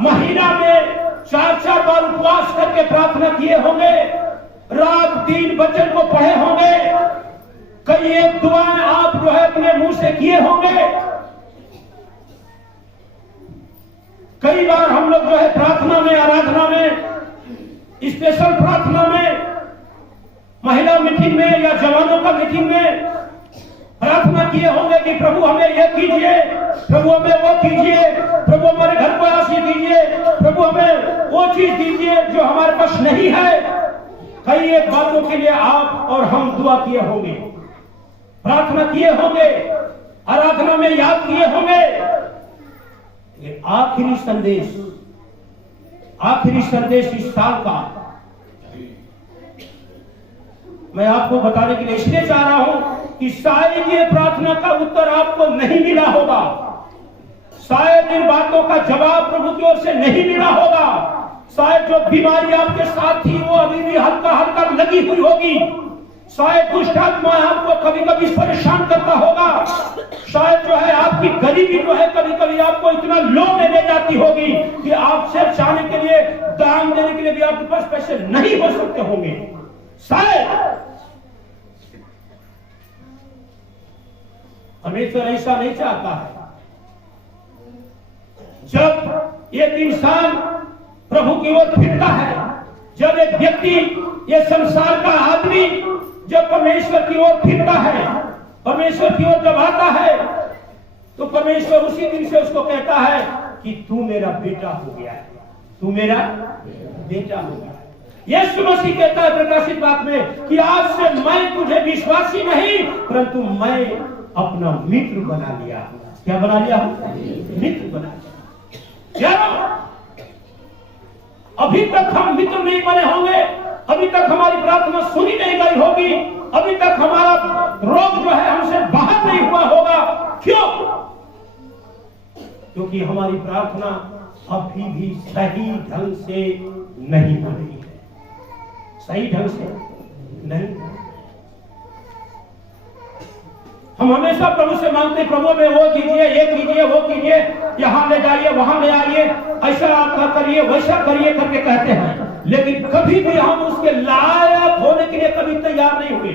महीना में 4-4 बार उपवास करके प्रार्थना किए होंगे, रात दिन वचन को पढ़े होंगे, कई एक दुआएं आप जो है अपने मुंह से किए होंगे। कई बार हम लोग जो है प्रार्थना में, आराधना में, स्पेशल प्रार्थना में, महिला मीटिंग में या जवानों का मीटिंग में प्रार्थना किए होंगे कि प्रभु हमें यह कीजिए, प्रभु हमें वो कीजिए, प्रभु हमारे घर को आशीष दीजिए, प्रभु हमें वो चीज दीजिए जो हमारे पास नहीं है। कई एक बातों के लिए आप और हम दुआ किए होंगे, प्रार्थना किए होंगे, आराधना में याद किए होंगे। ये आखिरी संदेश इस साल का मैं आपको बताने के लिए इसलिए चाह रहा हूं कि शायद ये प्रार्थना का उत्तर आपको नहीं मिला होगा, शायद इन बातों का जवाब प्रभु की ओर से नहीं मिला होगा, शायद जो बीमारी आपके साथ थी वो अभी भी हल्का हल्का लगी हुई होगी, शायद दुष्ट आत्मा आपको कभी कभी परेशान करता होगा, शायद जो है आपकी गरीबी जो है कभी कभी आपको इतना लो में ले जाती होगी कि आपसे चाहने के लिए, दान देने के लिए भी आपके पास पैसे नहीं हो सकते होंगे। शायद परमेश्वर ऐसा नहीं चाहता है। जब एक इंसान प्रभु की ओर फिरता है, जब एक व्यक्ति, ये संसार का आदमी जब परमेश्वर की ओर फिरता है, परमेश्वर की ओर जब आता है, तो परमेश्वर उसी दिन से उसको कहता है कि तू मेरा बेटा हो गया है, तू मेरा बेटा हो गया है। यीशु मसीह कहता है प्रकाशित वाक्य में कि आज से मैं तुझे विश्वासी नहीं परंतु मैं अपना मित्र बना लिया। क्या बना लिया? मित्र बना लिया। अभी तक हम मित्र नहीं बने होंगे, अभी तक हमारी प्रार्थना सुनी नहीं गई होगी, अभी तक हमारा रोग जो है हमसे बाहर नहीं हुआ होगा। क्यों? क्योंकि हमारी प्रार्थना अभी भी सही ढंग से नहीं हो रही है, सही ढंग से नहीं। हम हमेशा प्रभु से मांगते, प्रभु में वो कीजिए, ये कीजिए, वो कीजिए, यहाँ ले जाइए, वहां ले आइए, ऐसा आप करिए, वैसा करिए करके कहते हैं, लेकिन कभी भी हम उसके लायक होने के लिए कभी तैयार नहीं हुए।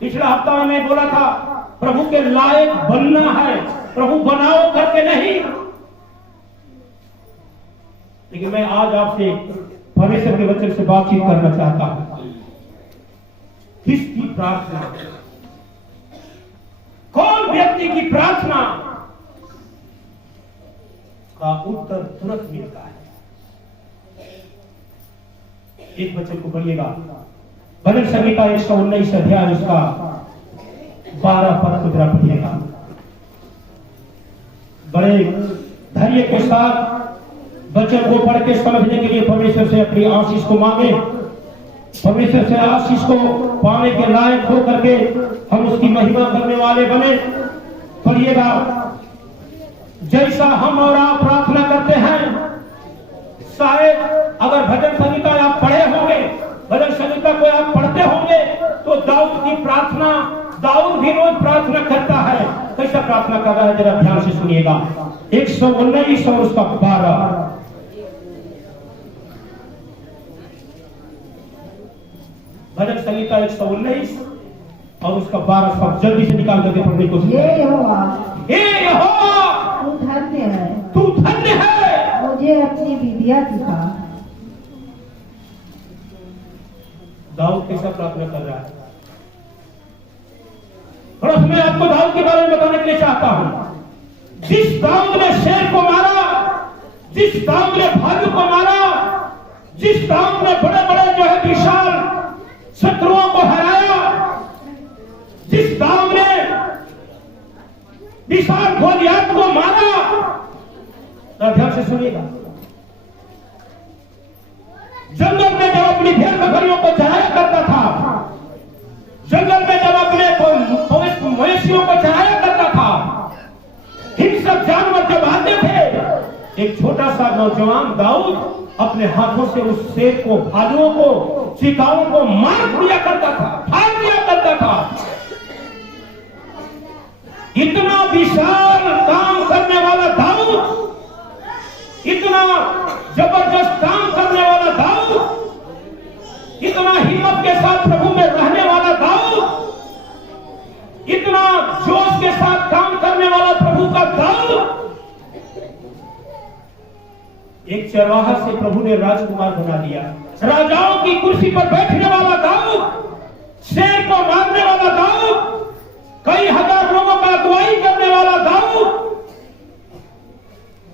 पिछला हफ्ता में बोला था प्रभु के लायक बनना है, प्रभु बनाओ करके नहीं। लेकिन मैं आज आपसे परमेश्वर के वचन से बातचीत करना चाहता हूं। किसकी प्रार्थना, कौन व्यक्ति की प्रार्थना का उत्तर तुरंत मिलता है? एक वचन को पढ़िएगा, भजन संहिता 119 अध्याय उसका 12 पद को जरा पढ़िएगा। बड़े धैर्य के साथ वचन को पढ़ के समझने के लिए परमेश्वर से अपनी आशीष को मांगे, परमेश्वर से आशीष को पाने के लायक हो करके हम उसकी महिमा करने वाले बने। पढ़िएगा, जैसा हम और आप प्रार्थना करते हैं, शायद अगर भजन संहिता आप पढ़े होंगे, भजन संहिता को आप पढ़ते होंगे, तो दाऊद की प्रार्थना, दाऊद भी रोज प्रार्थना करता है। कैसा प्रार्थना कर रहा है जरा ध्यान से सुनिएगा। 119 और उसका 12, भजन संहिता 119 और उसका 12 शब्द जल्दी से निकाल करके पढ़ने को। हे यहोवा, हे यहोवा, तू धन्य है, तू धन्य है, मुझे अपनी विधियां सिखा। दाऊद कैसा प्रार्थना कर रहा है? और मैं आपको दाऊद के बारे में बताने के लिए चाहता हूं। जिस दाऊद ने शेर को मारा, जिस दाऊद ने भालू को मारा, जिस दाऊद ने बड़े बड़े जो है विशाल शत्रुओं को हराया, जिस दाऊद ने विशाल गोलियत को मारा, ध्यान से सुनिएगा। जंगल में जब अपनी भेड़ बकरियों को चराया करता था, जंगल में जब अपने मवेशियों को चराया करता था, हिंसक जानवर जब आते थे, एक छोटा सा नौजवान दाऊद अपने हाथों से उस शेर को, भालुओं को, चीताओं को मार दिया करता था, फाड़ दिया करता था। इतना विशाल काम करने वाला दाऊद इतना जबरदस्त काम करने वाला दाऊद, इतना हिम्मत के साथ प्रभु में रहने वाला दाऊद, इतना जोश के साथ काम करने वाला प्रभु का दाऊद, एक चरवाहा से प्रभु ने राजकुमार बना दिया। राजाओं की कुर्सी पर बैठने वाला दाऊद, शेर को मारने वाला दाऊद, कई हजार लोगों का अगुवाई करने वाला दाऊद।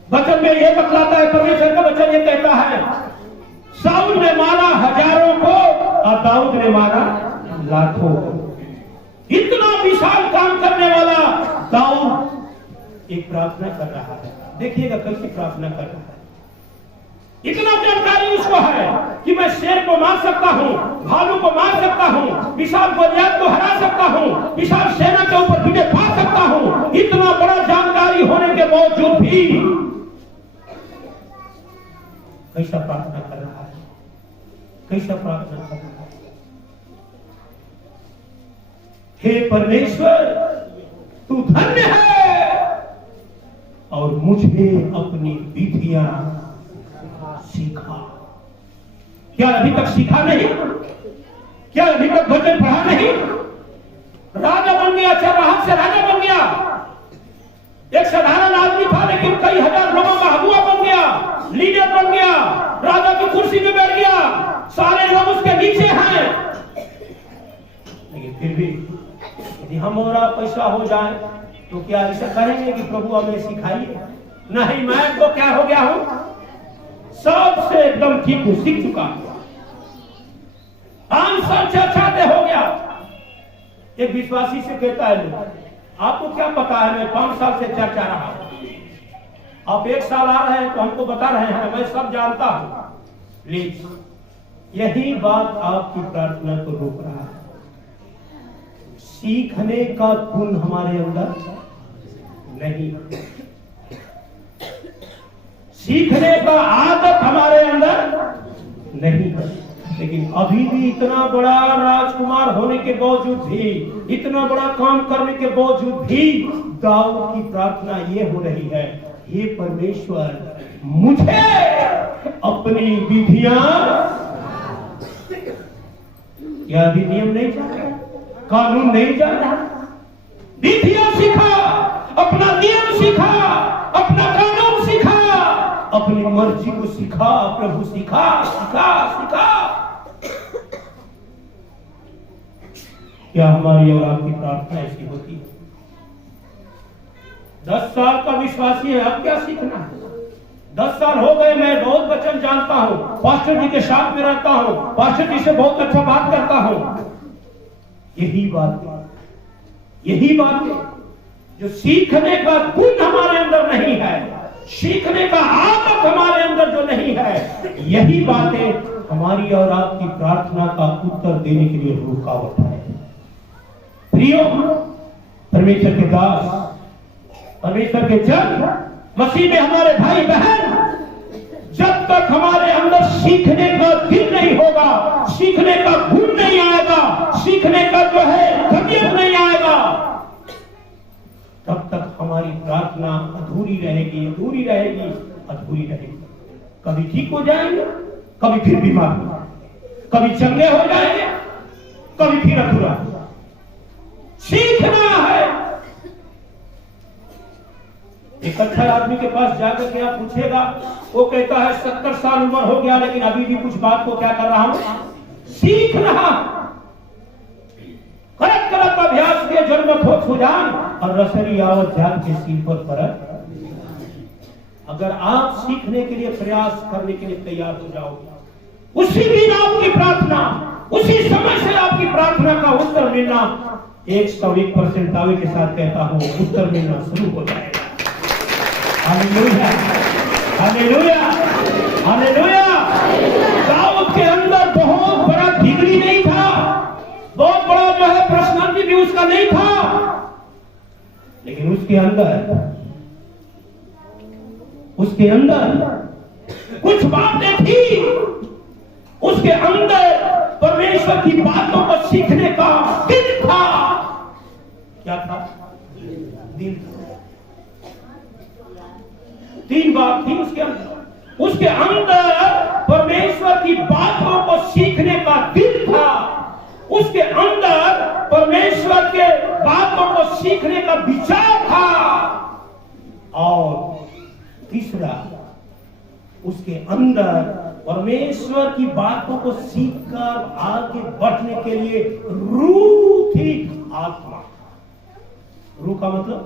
वचन में यह बतलाता है, परमेश्वर का वचन ये कहता है, साउल ने मारा हजारों को और दाऊद ने मारा लाखों को। इतना विशाल काम करने वाला दाऊद एक प्रार्थना कर रहा है। देखिएगा कैसे प्रार्थना कर रहा है। इतना जानकारी उसको है कि मैं शेर को मार सकता हूँ, भालू को मार सकता हूँ, विशाल गोलियत को हरा सकता हूँ, विशाल सेना के ऊपर विजय पा सकता हूँ। इतना बड़ा जानकारी होने के बावजूद भी कैसा प्रार्थना कर रहा है, कैसा प्रार्थना कर रहा है। हे परमेश्वर, तू धन्य है और मुझे अपनी विधियां सीखा। क्या अभी तक सीखा नहीं? क्या अभी तक वचन पढ़ा नहीं? राजा बन गया, चरवाहा से राजा बन गया। एक साधारण आदमी था लेकिन कई हजार लोगों का अगुआ बन गया, लीडर बन गया, राजा की कुर्सी में बैठ गया, सारे लोग उसके नीचे हैं। लेकिन फिर भी यदि हम और आप पैसा हो जाए तो क्या ऐसा कहेंगे कि प्रभु हमें सिखाइए? नहीं, मैं तो क्या हो गया हूं, सबसे एकदम ठीक हूं, सीख चुका हूं, आंसर चर्चा हो गया। एक विश्वासी से कहता है, आपको क्या पता है, मैं 5 साल से चर्चा रहा हूं, आप 1 साल आ रहे हैं तो हमको बता रहे हैं, मैं सब जानता हूं। प्लीज, यही बात आपकी प्रार्थना को रोक रहा है। सीखने का गुण हमारे अंदर नहीं, सीखने का आदत हमारे अंदर नहीं है। लेकिन अभी भी इतना बड़ा राजकुमार होने के बावजूद भी, इतना बड़ा काम करने के बावजूद भी दाऊद की प्रार्थना ये हो रही है, हे परमेश्वर, मुझे अपनी विधियां, या अभी नियम नहीं जाना, कानून नहीं जाना, विधियां सीखा, अपना नियम सीखा, अपना कानून सीखा, अपनी मर्जी को सीखा, प्रभु सीखा, सीखा, सीखा। क्या हमारी और आपकी प्रार्थना ऐसी होती है? 10 साल का विश्वासी है, अब क्या सीखना है? 10 साल हो गए, मैं बहुत वचन जानता हूं, पास्टर जी के साथ में रहता हूं, पास्टर जी से बहुत अच्छा बात करता हूं। यही बात है, यही बात है, जो सीखने का गुण हमारे अंदर नहीं है, सीखने का आदत हमारे अंदर जो नहीं है, यही बातें हमारी और आपकी प्रार्थना का उत्तर देने के लिए रुकावट है। प्रियो, परमेश्वर के दास, परमेश्वर के जन, मसीह में हमारे भाई बहन, जब तक हमारे अंदर सीखने का दिल नहीं होगा, सीखने का गुण नहीं आएगा, सीखने का जो है तबीयत नहीं आएगा, तब तक हमारी प्रार्थना अधूरी रहेगी, अधूरी रहेगी, अधूरी रहेगी। कभी ठीक हो जाएंगे, कभी फिर बीमार, कभी चंगे हो जाएंगे, कभी फिर अधूरा। सीखना है। एक अच्छा आदमी के पास जाकर के आप पूछेगा, वो कहता है 70 साल उम्र हो गया लेकिन अभी भी कुछ बात को क्या कर रहा हूं, सीख रहा। करत करत अभ्यास के जन्म हो सुजान और रसरी आवत ध्यान के सीन पर परत। अगर आप सीखने के लिए प्रयास करने के लिए तैयार हो जाओगे, उसी दिन आपकी प्रार्थना, उसी समय से आपकी प्रार्थना का उत्तर मिलना 101% दावे के साथ कहता हूं, उत्तर मिलना शुरू हो जाएगा। Hallelujah, hallelujah, hallelujah. दाऊद के अंदर बहुत बड़ा डिग्री नहीं था, बहुत बड़ा जो है पर्सनालिटी भी उसका नहीं था, लेकिन उसके अंदर कुछ बातें थी। उसके अंदर परमेश्वर की बातों को सीखने का दिल था। क्या था? दिल था। 3 बात थी उसके अंदर। उसके अंदर परमेश्वर की बातों को सीखने का दिल था, उसके अंदर परमेश्वर के बातों को सीखने का विचार था। और तीसरा, उसके अंदर परमेश्वर की बातों को सीखकर आगे बढ़ने के लिए रूह थी, आत्मा। रूह का मतलब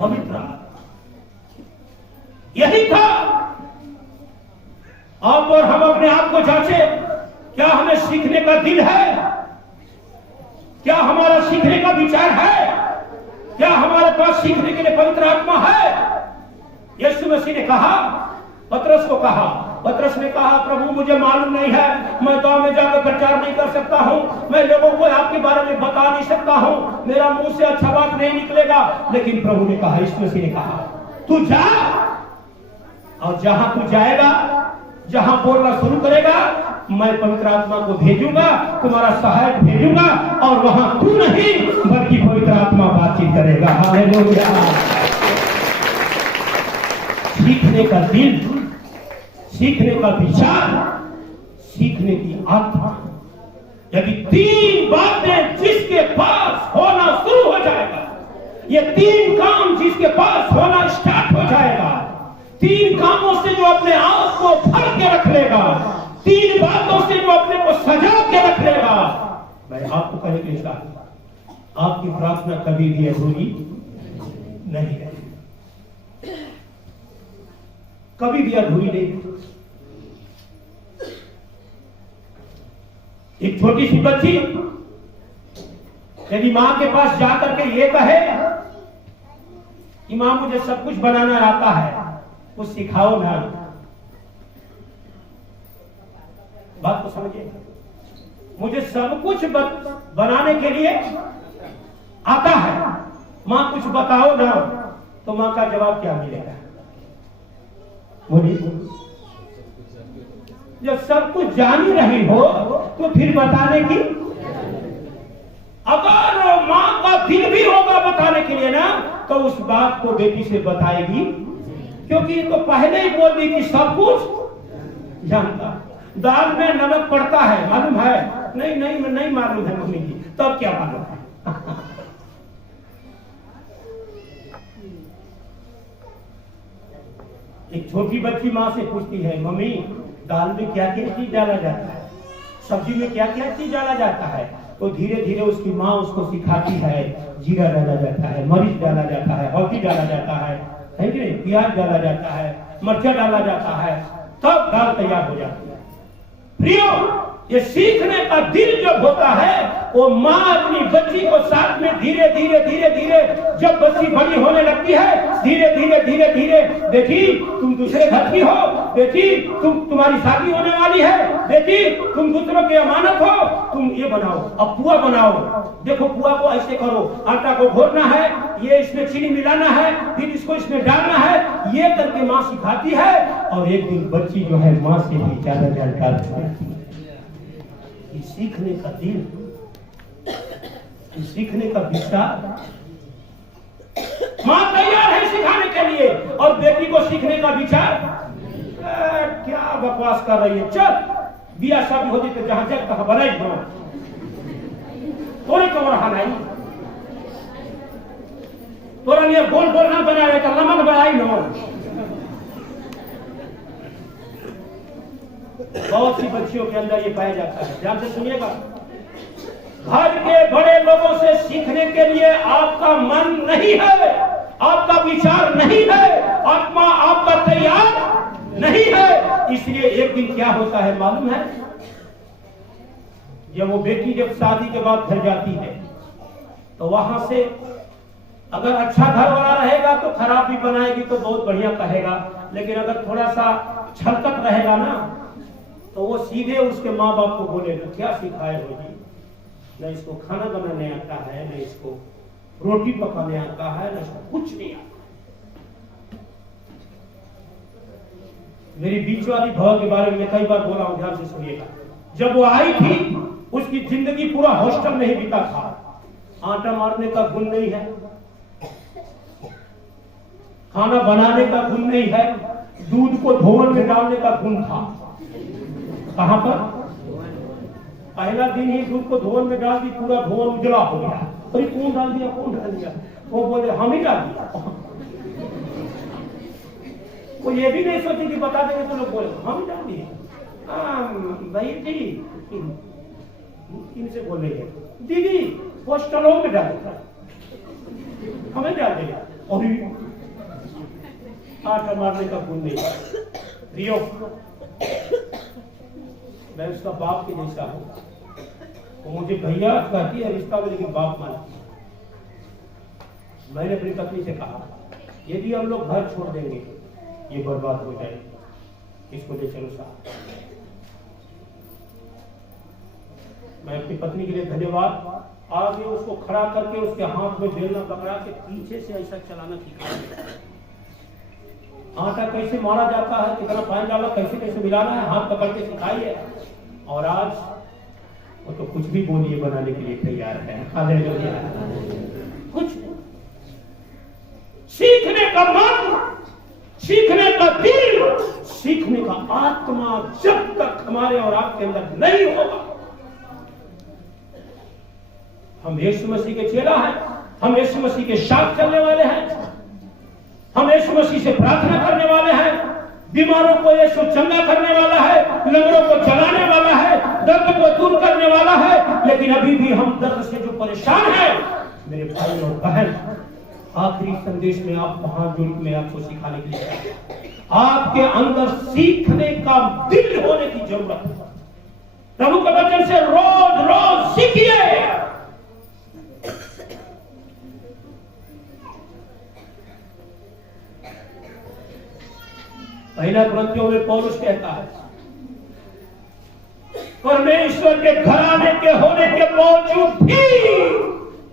पवित्र आत्मा। यही था। आप और हम अपने आप को जांचे, क्या हमें सीखने का दिल है? क्या हमारा सीखने का विचार है? क्या हमारे पास सीखने के लिए पवित्र आत्मा है? यीशु मसीह ने कहा, पतरस को कहा, पतरस ने कहा, प्रभु मुझे मालूम नहीं है, मैं गांव में जाकर प्रचार नहीं कर सकता हूं, मैं लोगों को आपके बारे में बता नहीं सकता हूं, मेरा मुंह से अच्छा बात नहीं निकलेगा। लेकिन प्रभु ने कहा, यीशु मसीह ने कहा, तू जा, और जहां तू जाएगा, जहां बोलना शुरू करेगा, मैं पवित्र आत्मा को भेजूंगा, तुम्हारा सहायक भेजूंगा, और वहां तू नहीं बल्कि पवित्र आत्मा बातचीत करेगा। हालेलुया। सीखने का दिल, सीखने का विचार, सीखने की आत्मा, यदि तीन बातें जिसके पास होना शुरू हो जाएगा, ये तीन काम जिसके पास होना स्टार्ट हो जाएगा, तीन कामों से जो अपने आप को भर के रख लेगा, तीन बातों से जो अपने को सजा के रख लेगा, मैं आपको कहने के लिए चाहूंगा, आपकी प्रार्थना कभी भी अधूरी नहीं है, कभी भी अधूरी नहीं। एक छोटी सी बच्ची यदि मां के पास जाकर के ये कहे कि मां मुझे सब कुछ बनाना आता है, कुछ सिखाओ ना, बात को समझिए, मुझे सब कुछ बनाने के लिए आता है, मां कुछ बताओ ना, तो मां का जवाब क्या मिलेगा? बोलिए, जब सब कुछ जान ही रही हो तो फिर बताने की, अगर मां का दिल भी होगा बताने के लिए ना, तो उस बात को बेटी से बताएगी, क्योंकि तो पहले ही बोल दी कि सब कुछ जानता। दाल में नमक पड़ता है, मालूम है? नहीं नहीं नहीं मालूम है मम्मी जी, तब क्या मालूम है? एक छोटी बच्ची माँ से पूछती है, मम्मी दाल में क्या क्या चीज डाला जाता है, सब्जी में क्या क्या चीज डाला जाता है? तो धीरे धीरे उसकी माँ उसको सिखाती है, जीरा डाला जाता है, मरीच डाला जाता है, हल्दी डाला जाता है कि नहीं, प्याज डाला जाता है, मर्चा डाला जाता है, तब दाल तैयार हो जाती है। प्रियो, ये सीखने का दिल जब होता है, वो माँ अपनी बच्ची को साथ में धीरे धीरे धीरे धीरे, जब बच्ची बड़ी होने लगती है, धीरे धीरे धीरे धीरे, बेटी तुम दूसरे घर की हो, बेटी तुम्हारी शादी होने वाली है, बेटी तुम दूसरों की अमानत हो, तुम ये बनाओ, अब पुआ बनाओ, देखो पुआ को ऐसे करो, आटा को घोरना है, ये इसमें चीनी मिलाना है, फिर इसको इसमें डालना है, ये करके माँ सिखाती है। और एक दिन बच्ची जो है माँ से भी ज्यादा जानकार होती है। सीखने का दिल, सीखने का विचार, मां तैयार है सिखाने के लिए, और बेटी को सीखने का विचार, क्या बकवास कर रही है, चल बिया शादी होती तो जहां जग कहा बनाई हो, थोड़ी कमर हानाई, तोरा ये गोल गोल ना बनाए तो लमन बनाई नो। बहुत सी बच्चियों के अंदर ये पाया जाता है। ध्यान से सुनिएगा, घर के बड़े लोगों से सीखने के लिए आपका मन नहीं है, आपका विचार नहीं है, आत्मा आपका तैयार नहीं है। इसलिए एक दिन क्या होता है मालूम है? जब वो बेटी जब शादी के बाद घर जाती है, तो वहां से अगर अच्छा घर वाला रहेगा तो खराब भी बनाएगी तो बहुत बढ़िया कहेगा, लेकिन अगर थोड़ा सा छलकत रहेगा ना, तो वो सीधे उसके माँ बाप को बोलेगा, क्या सिखाए हो जी, न इसको खाना बनाने आता है, न इसको रोटी पकाने आता है, न इसको कुछ नहीं आता। मेरी बीच वाली भव के बारे में कई बार बोला हूं, ध्यान से सुनिएगा। जब वो आई थी, उसकी जिंदगी पूरा हॉस्टल में ही बीता था। आटा मारने का गुण नहीं है, खाना बनाने का गुण नहीं है, दूध को धोवन में डालने का गुण था। कहां पर? पहला दिन ही दूध को धोवन में डाल दी, पूरा धोवन उजला हो गया। अरे कौन डाल दिया, कौन डाल दिया? वो बोले हम ही डाल दिया। वो ये भी नहीं सोचे कि बता देंगे तो लोग बोले हम ही डाल दिए। भाई जी इनसे बोल रही है दीदी वो स्टोलों में डालेगा, हमें डाल देगा। और आटा मारने का गुण नहीं। रियो मैं उसका बाप के जैसा हूं। वो मुझे भैया कहती है रिश्ता में, लेकिन बाप मानती है। मैंने अपनी पत्नी से कहा यदि हम लोग घर छोड़ देंगे ये बर्बाद हो जाएगी, इसको ले चलो साथ। मैं अपनी पत्नी के लिए धन्यवाद। आगे उसको खड़ा करके उसके हाथ में बेलना पकड़ा के पीछे से ऐसा चलाना सीखा। आटा कैसे मारा जाता है, कितना पानी डाला, कैसे कैसे मिलाना है, हाथ पकड़ के सिखाई है। और आज वो तो कुछ भी बोलिए बनाने के लिए तैयार है। हालेलुया। कुछ सीखने का मन, सीखने का दिल, सीखने का आत्मा जब तक हमारे और आपके अंदर नहीं होगा, हम यीशु मसीह के चेला हैं, हम यीशु मसीह के साथ चलने वाले हैं, हम यीशु मसीह से प्रार्थना करने वाले हैं, बीमारों को यीशु चंगा करने वाला है, लंगड़ों को चलाने वाला है, दर्द को दूर करने वाला है। लेकिन अभी भी हम दर्द से जो परेशान हैं, मेरे भाई और बहन, आखिरी संदेश में आपको हाथ जोड़ मैं आपको सिखाने के लिए, आपके अंदर सीखने का दिल होने की जरूरत है। प्रभु के वचन से रोज रोज सीखिए। पहला कुरिन्थियों में पौलुस कहता है परमेश्वर के घराने के होने के बावजूद भी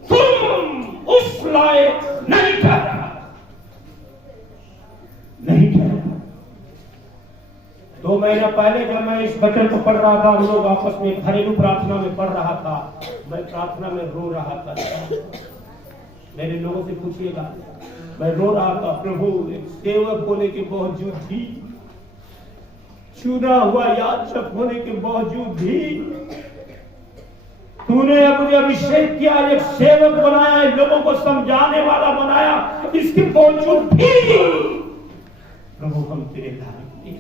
तुम उस लायक नहीं ठहरा, नहीं ठहरा। 2 महीना पहले जब मैं इस वचन को पढ़ रहा था, हम लोग आपस में घरेलू प्रार्थना में पढ़ रहा था, मैं प्रार्थना में रो रहा था। मेरे लोगों से पूछिएगा, मैं रो रहा था। प्रभु एक सेवक होने के बावजूद भी, चुना हुआ याजक होने के बावजूद भी तूने मुझे अभिषेक किया, एक सेवक बनाया, लोगों को समझाने वाला बनाया। इसके बावजूद भी प्रभु हम तेरे लायक नहीं,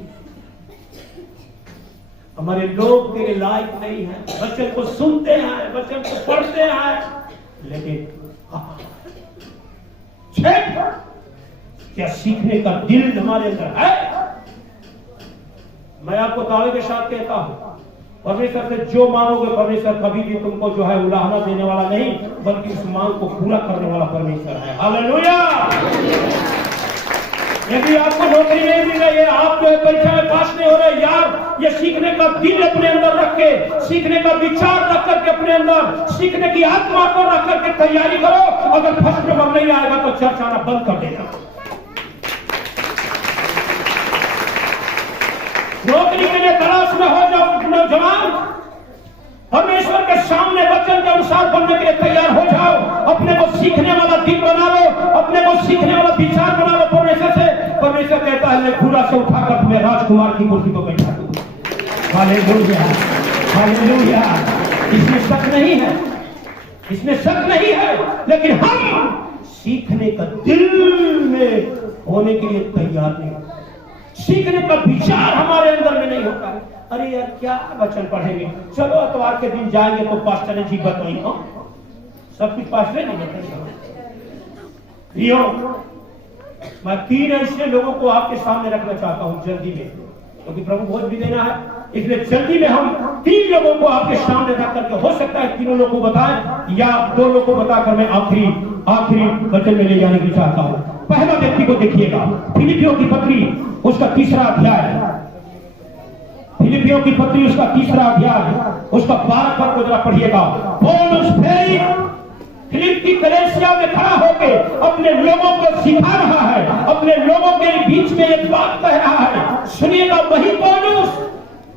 हमारे लोग तेरे लायक नहीं हैं। वचन को सुनते हैं, वचन को पढ़ते हैं, लेकिन क्या सीखने का दिल हमारे अंदर है? मैं आपको दावे के साथ कहता हूं, परमेश्वर से जो मांगोगे, परमेश्वर कभी भी तुमको जो है उलाहना देने वाला नहीं, बल्कि उस मांग को पूरा करने वाला परमेश्वर है। हालेलुया। यदि आपको नौकरी नहीं मिल रही है, आप परीक्षा में पास नहीं हो रहे, यार ये सीखने का दिल अपने अंदर रख के, सीखने का विचार रख करके, अपने अंदर सीखने की आत्मा को रख करके तैयारी करो। अगर फर्स्ट नंबर नहीं आएगा तो चर्च आना बंद कर देना। नौकरी के लिए तलाश में हो जाओ नौजवान, परमेश्वर के सामने वचन के अनुसार बनने के लिए तैयार हो जाओ। अपने को सीखने वाला दिल बना लो, अपने को सीखने वाला विचार बना लो परमेश्वर से। परमेश्वर कहता है मैं घोड़ा से उठाकर तुम्हें राजकुमार की कुर्सी को बैठा दूंगा। Hallelujah, hallelujah. इसमें शक नहीं है, इसमें शक नहीं है, लेकिन हम सीखने का दिल में होने के लिए तैयार नहीं, सीखने का विचार हमारे अंदर में नहीं होता है। अरे यार क्या वचन पढ़ेंगे, चलो इतवार के दिन जाएंगे तो पास्टर जी बताई हो, सब कुछ पास्टर नहीं बताएंगे। मैं 3 ऐसे लोगों को आपके सामने रखना चाहता हूं जल्दी में, क्योंकि प्रभु भोज भी देना है, इसलिए जल्दी में हम 3 लोगों को आपके सामने रख करके, हो सकता है 3 लोगों को बताएं या 2 लोगों को बताकर मैं आखिरी वचन में ले जाने की चाहता हूं। पहला व्यक्ति को देखिएगा, फिलिपियों की पत्री उसका 3रा अध्याय, फिलिपियों की पत्री उसका 3रा अध्याय, उसका 12 पद को जरा पढ़िएगा। पौलुस फिलिप की कलीसिया में खड़ा होकर अपने लोगों को सिखा रहा है, अपने लोगों के बीच में एक बात कह रहा है। सुनिएगा, वही पौलुस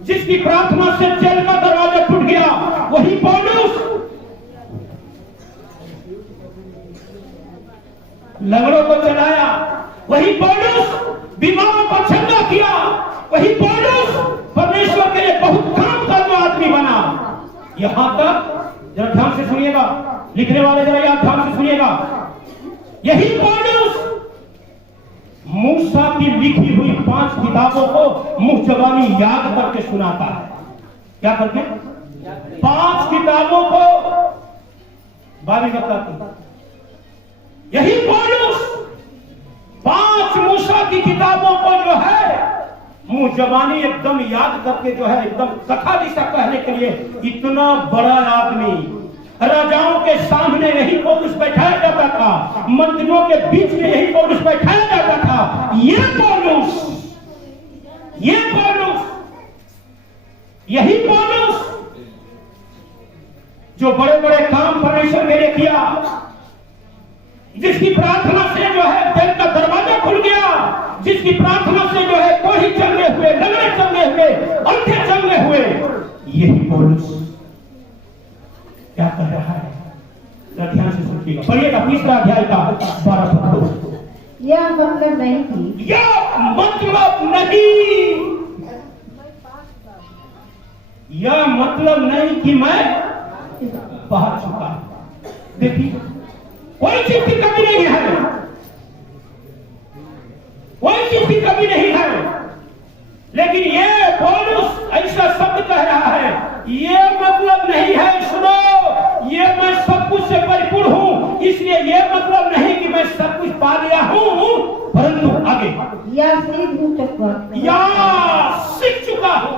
जिसकी प्रार्थना से जेल का दरवाजा टूट गया, वही पौलुस लंगड़ों को चलाया, वही पौलुस बीमारों को चंगा यहां तक जरा ध्यान से सुनिएगा, लिखने वाले जरा याद ध्यान से सुनिएगा। यही पौलुस मूसा की लिखी हुई 5 किताबों को मुंह जबानी याद करके सुनाता है। क्या करके? 5 किताबों को बारी बताती। यही पौलुस 5 मूसा की किताबों को जो है मुंह जबानी एकदम याद करके जो है एकदम कथा दिशा कहने के लिए, इतना बड़ा आदमी, राजाओं के सामने यही पौलुस बैठाया जाता था, मंत्रियों के बीच में यही पौलुस बैठाया जाता था। ये पौलुस, यही पौलुस जो बड़े बड़े काम परमेश्वर के लिए किया, जिसकी प्रार्थना से जो है दिल का दरवाजा खुल गया, जिसकी प्रार्थना से जो है कोढ़ी चंगे हुए, लंगड़े चंगे हुए, अंधे चंगे हुए, यही पौलुस क्या कर रहा है? ध्यान से सुनिएगा, पढ़िएगा 3 अध्याय का 12 पद। यह मतलब नहीं कि यह मतलब नहीं कि मैं बाहर चुका। देखिए, कोई चीज की कमी नहीं है, कोई चीज की कमी नहीं है, लेकिन ये पौलुस ऐसा शब्द कह रहा है, ये मतलब नहीं है, सुनो, ये मैं सब कुछ से परिपूर्ण हूं, इसलिए ये मतलब नहीं कि मैं सब कुछ पा लिया हूं, परंतु आगे या सीख चुका हूं।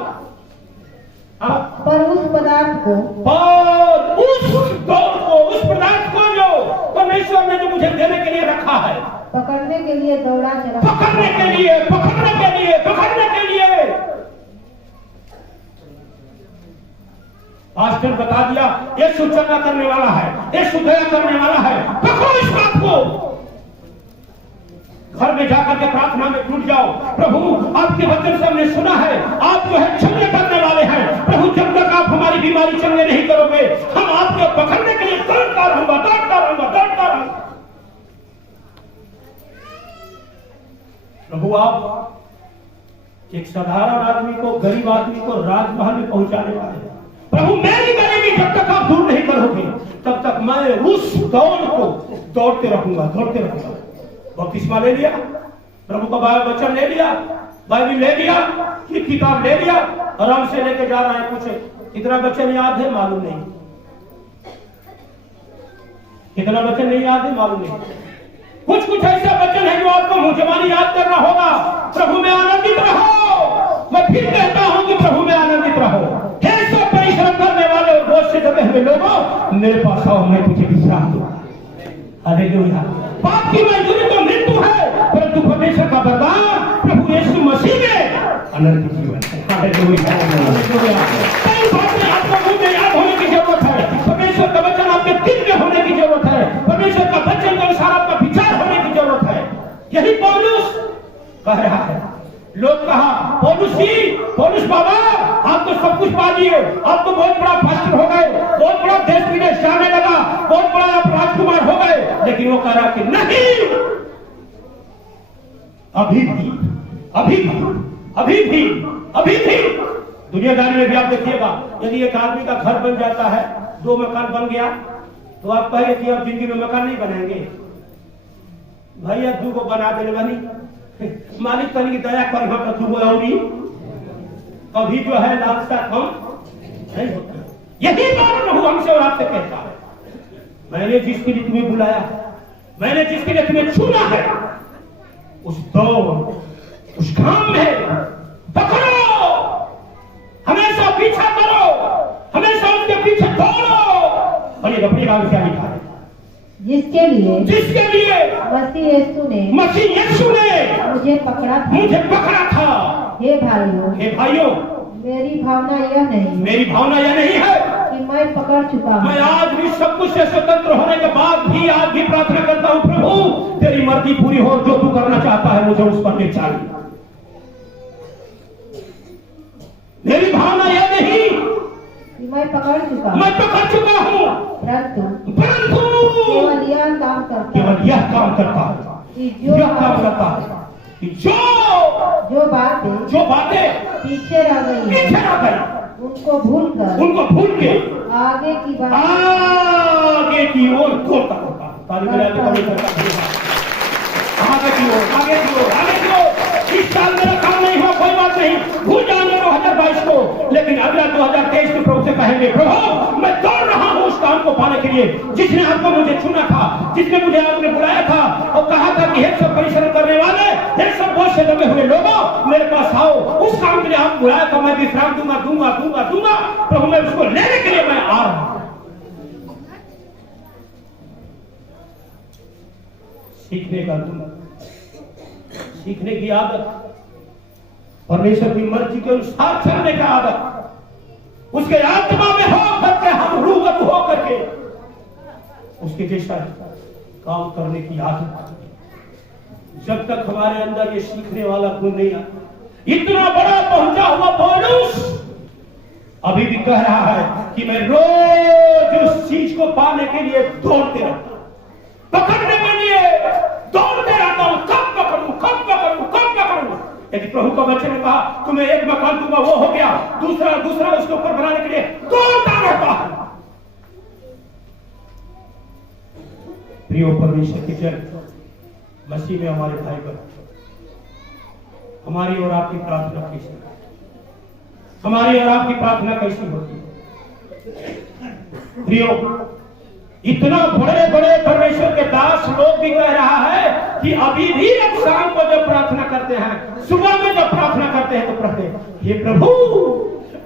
पर उस पदार्थ को, उस पदार्थ को जो परमेश्वर ने जो मुझे देने के लिए रखा है, पकड़ने के लिए दौड़ा चला, पकड़ने के लिए पास्टर बता दिया, ये सूचना करने वाला है, ये सुधया करने वाला है, पकड़ो इस बात को। घर में जाकर के प्रार्थना में टूट जाओ, प्रभु आपके वचन से हमने सुना है, आप जो है चंगे करने वाले हैं, प्रभु जब तक आप हमारी बीमारी चंगे नहीं करोगे, हम आपको पकड़ने के लिए दौड़ता रहूंगा। प्रभु आप एक साधारण आदमी को, गरीब आदमी को राजमहल में पहुंचाने वाले हैं। प्रभु मेरी गरीबी जब तक आप दूर नहीं करोगे, तब तक मैं उस दौड़ को दौड़ते रहूंगा। बपतिस्मा ले लिया, प्रभु का वचन ले लिया, बाइबल ले लिया, किताब ले लिया, आराम से लेके जा रहा है। कुछ कितना वचन याद है मालूम नहीं, कितना वचन नहीं याद है मालूम नहीं। कुछ ऐसा वचन है जो आपको मुंह जबानी याद करना होगा। प्रभु में आनंदित रहो। मैं फिर कहता हूं कि प्रभु में आनंदित रहो। हे सब परिश्रम करने वाले और बोझ से दबे हुए लोगों, मेरे पास आओ, मैं तुझे विश्राम दूंगा। हालेलुया। पाप की मंजूरी तो मृत्यु है, परंतु परमेश्वर का वरदान प्रभु यीशु मसीह में अनंत जीवन है। हालेलुया। कई बातें आपको मुंह में याद होने की जरूरत है। परमेश्वर का वचन आपके दिल में होने की जरूरत है। परमेश्वर का वचन के अनुसार आपका विचार होने की जरूरत है। यही पौलुस कह रहा है। लोग कहा, पौलुस बाबा आप तो सब कुछ पा लिए, आप तो बहुत बड़ा पास्टर हो गए, बहुत बड़ा देश विदेश जाने लगा, बहुत बड़ा आप राजकुमार हो गए। लेकिन वो कह रहा कि नहीं, अभी भी दुनियादारी में भी आप देखिएगा, यदि एक आदमी का घर बन जाता है, 2 मकान बन गया, तो आप कहेंगे कि अब जिंदगी में मकान नहीं बनाएंगे भैया, 2 को बना देने वाली मालिक कल की दया कर, यहाँ पर 2 और कभी जो है लालसा कम नहीं होती। यही बात प्रभु हमसे और आपसे कहता है। मैंने जिसके लिए तुम्हें बुलाया, मैंने जिसके लिए तुम्हें चुना है, उस दौड़, उस काम में पकड़ो, हमेशा पीछा करो, हमेशा उसके पीछे दौड़ो। और ये अपनी बात क्या लिखा है? जिसके लिए मसीह यीशु ने मुझे पकड़ा था। हे भाइयों, मेरी भावना यह नहीं है कि मैं पकड़ चुका हूँ। मैं आज भी सब कुछ से स्वतंत्र होने के बाद भी आज भी प्रार्थना करता हूँ, प्रभु तेरी मर्जी पूरी हो, जो तू करना चाहता है मुझे उस पर ले चल। मेरी भावना यह नहीं कि मैं पकड़ चुका हूँ, परंतु केवल यह काम करता है कि जो बातें पीछे रह गई उनको भूल के आगे की बात आगे की ओर दौड़ता रहता हूँ। ताली बजा के परमेश्वर का धन्यवाद। आगे की ओर, आगे की ओर, आगे की ओर। इस साल मेरा काम नहीं हुआ, कोई बात नहीं, भूल जाएंगे 2022 को, लेकिन अगला 2023 में प्रभु से कहेंगे, प्रभु मैं दौड़ रहा हूँ उस काम को पाने के लिए जिसने आपको मुझे चुना था, जिसने मुझे आपने बुलाया था और कहा था कि हे सब परिश्रम करने वाले, हे सब बोझ से दबे हुए लोगों, मेरे पास आओ। उस काम के लिए आप बुलाया था, मैं विश्राम दूंगा दूंगा दूंगा दूंगा। प्रभु मैं उसको लेने के लिए मैं आ रहा हूं। सीखने का गुण, सीखने की आदत, परमेश्वर की मर्जी के अनुसार चलने का आदत, उसके आत्मा में हो करके हम रूबरू हो करके उसके जैसा काम करने की आदत। जब तक हमारे अंदर ये सीखने वाला गुण नहीं आता, इतना बड़ा पहुंचा हुआ पौलुस अभी भी कह रहा है कि मैं रोज उस चीज को पाने के लिए दौड़ते रहता हूं, पकड़ने के लिए दौड़ते रहता हूं, कब पकड़ूं कब पकड़ूं कब पकड़ूं। लेकिन प्रभु का बच्चे ने कहा तुम्हें एक मकान दूंगा, वो हो गया, दूसरा दूसरा उसके ऊपर बनाने के लिए दौड़ता रहता है। प्रिय परमेश्वर के जन, मसीह में हमारे भाई बहन, हमारी और आपकी प्रार्थना कैसी, हमारी और आपकी प्रार्थना कैसी होती है? प्रियो, इतना बड़े बड़े परमेश्वर के दास लोग भी कह रहा है कि अभी भी अब शाम को जब प्रार्थना करते हैं, सुबह में जब प्रार्थना करते हैं तो कहते, हे प्रभु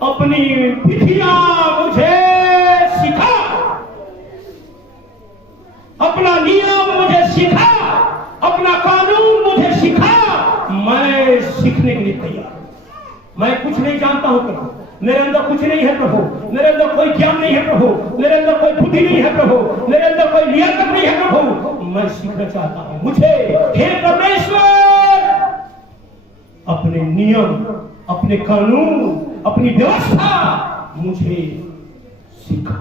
अपनी विधियां मुझे सिखा, अपना नियम मुझे सिखा, अपना कानून मुझे सिखा। मैं सीखने के लिए तैयार हूं। मैं कुछ नहीं जानता हूं प्रभु, मेरे अंदर कुछ नहीं है प्रभु, मेरे अंदर कोई ज्ञान नहीं है प्रभु, मेरे अंदर कोई बुद्धि नहीं है प्रभु, मेरे अंदर कोई लियाकत नहीं है प्रभु, मैं सीखना चाहता हूं। मुझे हे परमेश्वर अपने नियम, अपने कानून, अपनी व्यवस्था मुझे सिखा,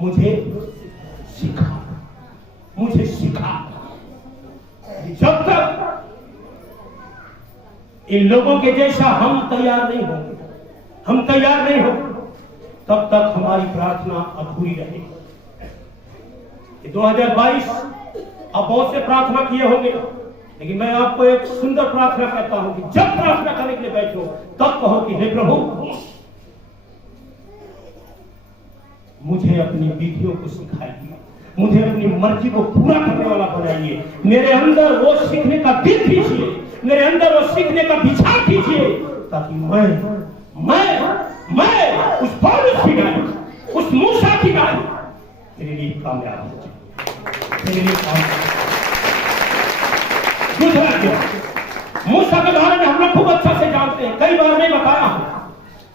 मुझे सिखा, मुझे सिखा। जब तक इन लोगों के जैसा हम तैयार नहीं होंगे, हम तैयार नहीं हो, तब तक हमारी प्रार्थना अधूरी रहेगी। 2022 आप बहुत से प्रार्थना किए होंगे, लेकिन मैं आपको एक सुंदर प्रार्थना कहता हूं कि जब प्रार्थना करने के लिए बैठो तब कहो कि हे प्रभु मुझे अपनी विधियों को सिखाइए, मुझे अपनी मर्जी को पूरा करने वाला बनाइए, मेरे अंदर वो सीखने का दिल कीजिए, मेरे अंदर वो सीखने का विचार कीजिए, ताकि मैं उस पौलुस की गाड़ी, उस मूसा की गाड़ी तेरे लिए कामयाब हो जाए, तेरे लिए कामयाब। दूसरा क्या, मूसा के बारे में हम लोग खूब अच्छा से जानते हैं, कई बार मैं बताया हूं।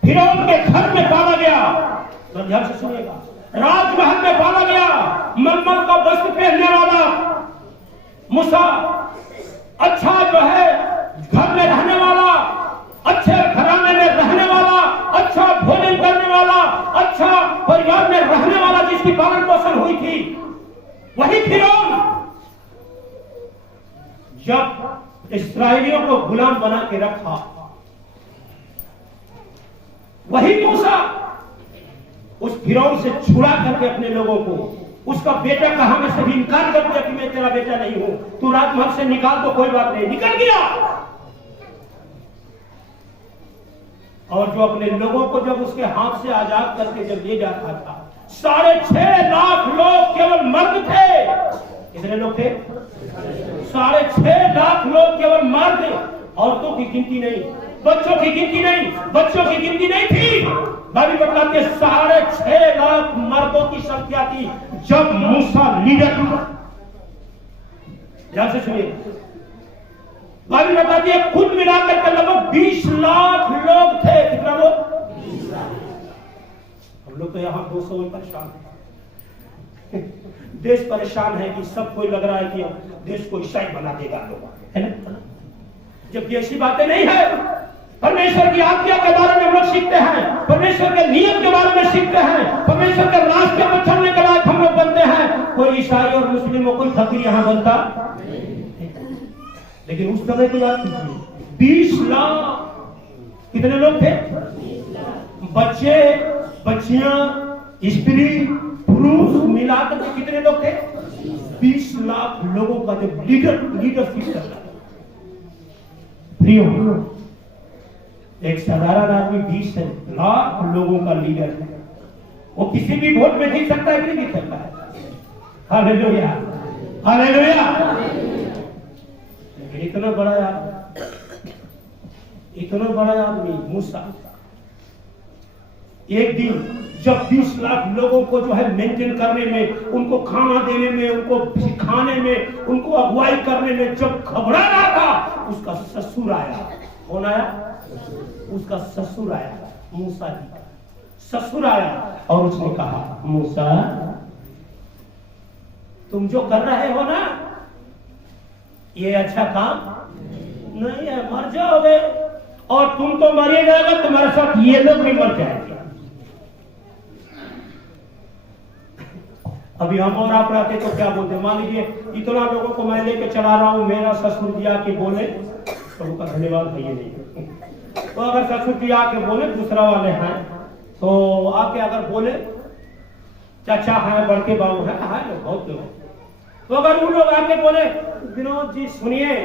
फिरौन के घर में पाला गया, तो ध्यान से सुनिएगा, राजमहल में पाला गया, मलमल का वस्त्र पहनने वाला मूसा, अच्छा जो है घर में रहने वाला, अच्छे घराने में रहने वाला, अच्छा भोजन करने वाला, अच्छा परिवार में रहने वाला, जिसकी पालन पोषण हुई थी, वही फिरौन जब इस्राएलियों को गुलाम बना के रखा, वही मूसा उस फिरौन से छुड़ा करके अपने लोगों को, उसका बेटा कहा में से भी इनकार कर दिया कि मैं तेरा बेटा नहीं हूं, तू राजमहल से निकाल तो कोई बात नहीं, निकल गया। और जो अपने लोगों को जब उसके हाथ से आजाद करके जब ले जाता था, 6.5 लाख लोग केवल मर्द थे। कितने लोग थे? 6.5 लाख लोग केवल मर्द, औरतों की गिनती नहीं, बच्चों की गिनती नहीं, बच्चों की गिनती नहीं थी। बाइबल बताती है 6.5 लाख मर्दों की संख्या थी जब मूसा लीडर था। ध्यान से सुनिए, बाइबल बताती है कुल मिलाकर के लगभग 20 लाख लोग थे। कितना लोग? हम लोग तो यहाँ 200 में परेशान है। देश परेशान है कि सब कोई लग रहा है कि देश को ईसाई बना देगा लोग, है ना? जबकि ऐसी बातें नहीं है। परमेश्वर की आज्ञा के बारे में हम लोग सीखते हैं, परमेश्वर के नियम के बारे में सीखते हैं, परमेश्वर के रास्ते पर चलने के लायक हम लोग बनते हैं। कोई ईसाई और मुस्लिमों कोई फकीर यहाँ बनता, लेकिन उस समय की बात कीजिए, 20 लाख कितने लोग थे? बच्चे, बच्चियां, स्त्री पुरुष मिलाकर के कितने लोग थे? 20 लाख लोगों का जब लीडरशिप कर रहा। प्रियो, एक साधारण आदमी 20 लाख लोगों का लीडर है। वो किसी भी वोट में जीत सकता है कि नहीं जीत सकता है? Hallelujah, hallelujah. लेकिन इतना बड़ा आदमी मूसा, एक दिन जब 20 लाख लोगों को जो है मेंटेन करने में, उनको खाना देने में, उनको सिखाने में, उनको अगुवाई करने में जब घबरा रहा था, उसका ससुर आया। कौन आया? उसका ससुर आया, मूसा जी का ससुर आया और उसने कहा, मूसा तुम जो कर रहे हो ना, ये अच्छा काम नहीं है, मर जाओगे। और तुम तो मरिएगा, तुम्हारे साथ ये लोग भी मर जाएंगे। अभी हम और आप रहते तो क्या बोलते? मान लीजिए इतना लोगों को मैं लेके चला रहा हूं, मेरा ससुर जी आके बोले तो उनका धन्यवाद भैया नहीं। तो अगर ससुर जी आके बोले, दूसरा वाले हैं तो आके अगर बोले, चाचा है, बड़के बाबू है बहुत लोग, तो अगर उन लोग आके बोले, विनोद जी सुनिए,